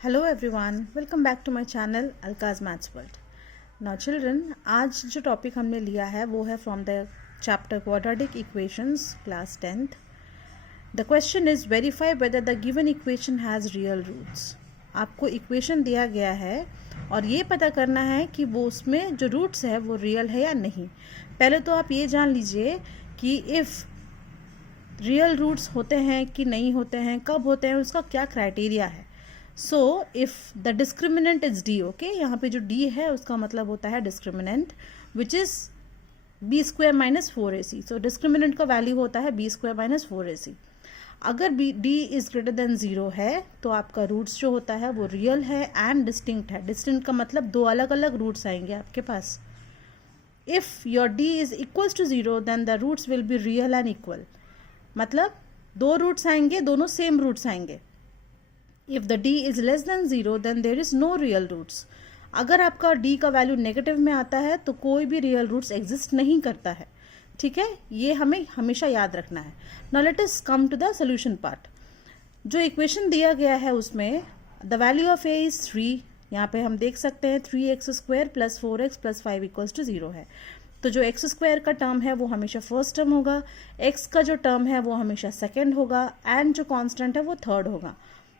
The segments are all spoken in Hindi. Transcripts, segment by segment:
Hello everyone, welcome back to my channel Alka's maths world. Now children, आज जो टॉपिक हमने लिया है वो है from the chapter quadratic equations class 10th। The question is verify whether the given equation has real roots. आपको इक्वेशन दिया गया है और ये पता करना है कि वो उसमें जो रूट्स है वो रियल है या नहीं। पहले तो आप ये जान लीजिए कि इफ़ रियल रूट्स होते हैं कि नहीं होते हैं, कब होते हैं, उसका क्या क्राइटेरिया है। So if the discriminant is D, okay, यहाँ पे जो डी है उसका मतलब होता है discriminant which is B square minus 4ac। So discriminant का वैल्यू होता है बी स्क्वायर माइनस 4ac। अगर B D is greater than 0 है तो आपका रूट्स जो होता है वो रियल है एंड डिस्टिंक्ट है। डिस्टिंक्ट का मतलब दो अलग अलग रूट्स आएंगे आपके पास। If your D is equals to 0 then the roots will be real and equal. मतलब दो रूट्स आएंगे, दोनों सेम रूट्स आएंगे। If the d is less than 0 then there is no real roots. अगर आपका d का वैल्यू नेगेटिव में आता है तो कोई भी रियल रूट्स एग्जिस्ट नहीं करता है। ठीक है, ये हमें हमेशा याद रखना है। Now let us come to the solution part. जो इक्वेशन दिया गया है उसमें the value of a is 3। यहाँ पे हम देख सकते हैं 3x square plus 4x plus 5 equals to 0 है। तो जो x स्क्वायर का टर्म है वो हमेशा फर्स्ट टर्म होगा, x का जो टर्म है वो हमेशा सेकेंड होगा एंड जो कांस्टेंट है वो थर्ड होगा।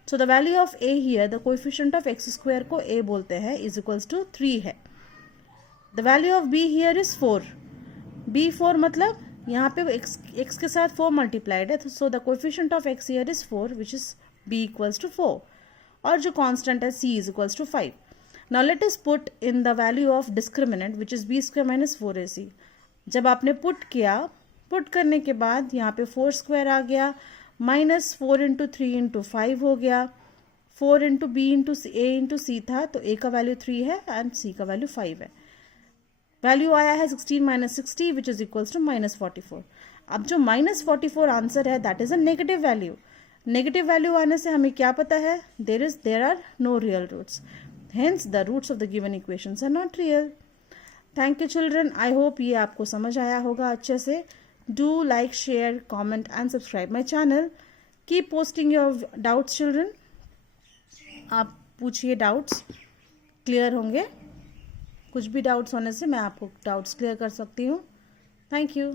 So the value of a here, the coefficient of x square को a बोलते हैं, इज इक्वल्स टू 3 है। The value of b here is 4। b 4 मतलब यहाँ पे x के साथ 4 मल्टीप्लाइड है, so the coefficient of x here is 4 which is b equals to 4 और जो कांस्टेंट है c is equals to 5। Now let us put in the value of discriminant which is b square minus 4ac। जब आपने पुट किया, पुट करने के बाद यहाँ पे 4 स्क्वायर आ गया माइनस 4 इंटू 3 इंटू 5 हो गया, 4 इंटू बी इंटू ए इंटू सी था तो ए का वैल्यू 3 है एंड सी का वैल्यू 5 है। वैल्यू आया है 16 minus 60 which is equals to minus 44। अब जो माइनस 44 आंसर है that is a negative value. Negative value आने से हमें क्या पता है, there are no real roots, hence the roots of the given equations are not real. Thank you children, I hope ये आपको समझ आया होगा अच्छे से। Do like, share, comment and subscribe my channel. Keep posting your doubts children. आप पूछिए, डाउट्स क्लियर होंगे। कुछ भी डाउट्स होने से मैं आपको डाउट्स क्लियर कर सकती हूँ। Thank you.